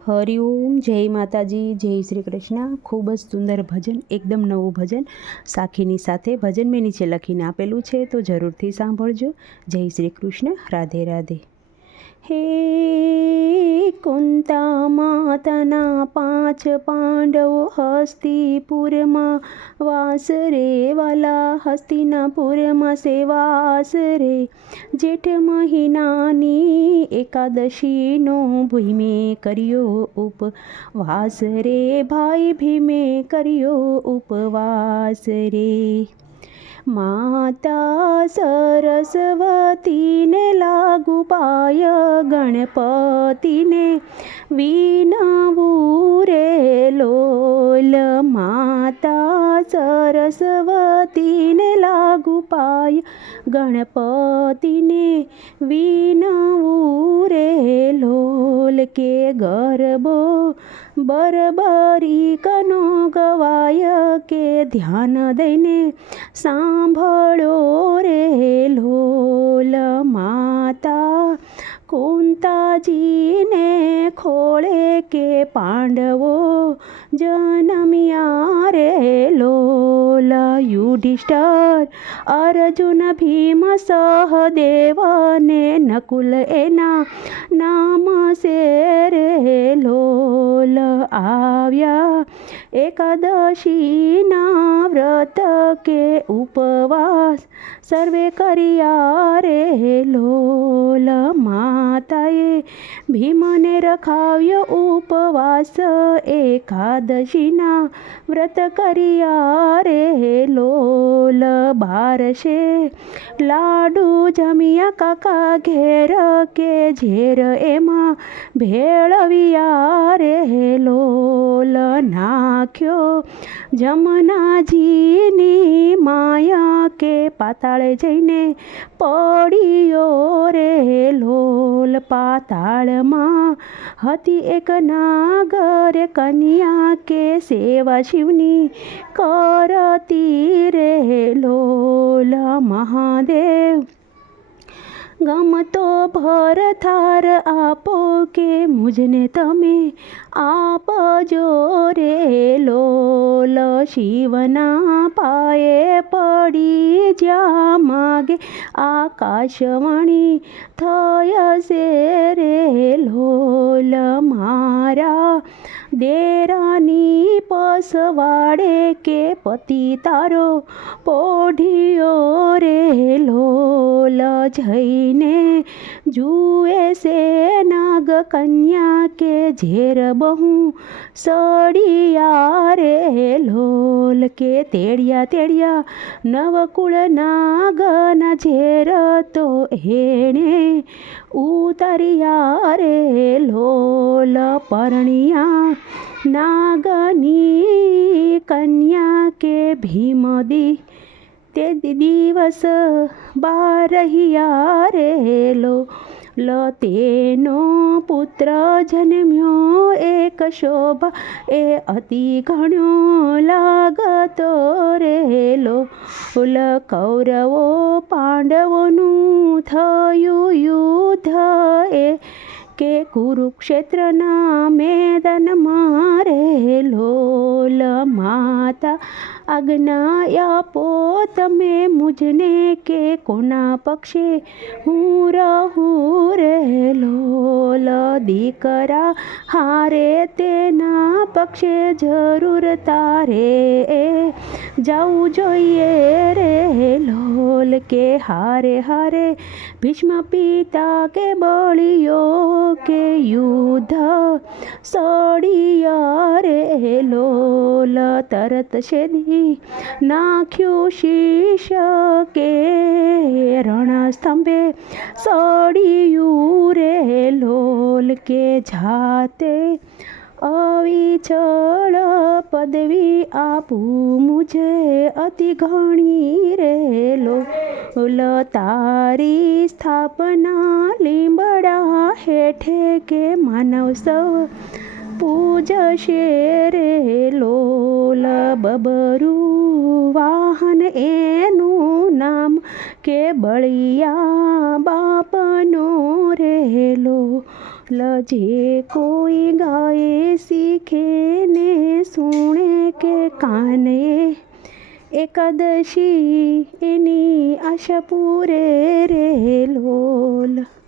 હરિઓમ જય માતાજી, જય શ્રી કૃષ્ણ. ખૂબ જ સુંદર ભજન, એકદમ નવું ભજન. સાખીની સાથે ભજન મેં નીચે લખીને આપેલું છે, તો જરૂરથી સાંભળજો. જય શ્રી કૃષ્ણ, રાધે રાધે. હે કુંતા માતાના પાંચ પાંડવો હસ્તિપુરમાં વાસ રે, વાલા હસ્તિનાપુરમાં સેવાસ રે. જેઠ મહિનાની એકાદશીનો ભીમે કર્યો ઉપવાસ રે, ભાઈ ભીમે કર્યો ઉપવાસ રે. માતા સરસ્વ પાય ગણપતિને. વિનવું રે લોલ માતા સરસ્વતીને લાગુ પાય ગણપતિને. વિનવું રે લોલ કે ગરબો બરબરી કનો ગવાય કે ધ્યાન દઈને સાંભળો ખોળે કે પાંડવો? જનમ્યા રે લોલ યુધિષ્ઠર અર્જુન ભીમ સહદેવને નકુલ એના નામ સે રે લોલ આવ્યા? એકાદશીના વ્રત કે ઉપવાસ સર્વે કર્યા રે લોલ માતાએ ભીમને રખાવ્યો ઉપવાસ એકાદશીના વ્રત કર્યા રે લોલ બારશે લાડુ જમિયા કાકા ઘેર કે ઝેર એમાં ભેળવ્યા રે લોલ નાખ્યો જમનાજીની માયા કે પાતાળે જઈને પડ્યો રે લોલ પાતાળમાં. હતી એક નાગર કન્યા કે સેવા શિવની કરતી રે લોલ મહાદેવ. ગમતો ભર થાર આપો કે મુજને તમે આપજો રે લોલ શિવના પાયે પડી જ્યાં માગે આકાશવાણી થયશે રે લોલ મારા દેરાની પસવાડે કે પતિ તારો પોઢિયો રે લોલ જઈને જુએ છે નાગ કન્યા કે ઝેર બહુ સડિયા રે લોલ કે તેડિયા તેડિયા નવકુળ નાગના ઝેર તો એણે ઉતરિયા રે લોલ પરણિયા નાગની કન્યા કે ભીમદી તે દિવસ બારહિયા રેલો લ તેનો પુત્ર જન્મ્યો એક શોભા એ અતિ ઘણો લાગતો રેલો ઉલ કૌરવો પાંડવોનું થયું યુદ્ધ એ કે કુરુક્ષેત્રના મેદાનમાં રે લોલ માતા આજ્ઞા આપો તમે મુજને કે કોના પક્ષે હું રહું રે લોલ દીકરા હારે તેના પક્ષે જરૂર તારે જવું જોઈએ રે કે હારે હારે ભીષ્મ પિતા કે બળિયો કે યુદ્ધ સડિયા રે લોલ તરત શેદી નાખ્યું શીશ કે રણસ્તંભે સડિયું રે લોલ કે જાતે અવિચળ પદવી આપું મુજે અતિ ઘણી રેલો તારી સ્થાપના લીંબડા કે માનવ સૌ પૂજશે રે લોલ બબરું વાહન એનું નામ કે બળિયા બાપનો રહેલો લજે કોઈ ગાય શીખે ને સુણે કે કાને એકાદશી એની આશા પૂરે રે લોલ.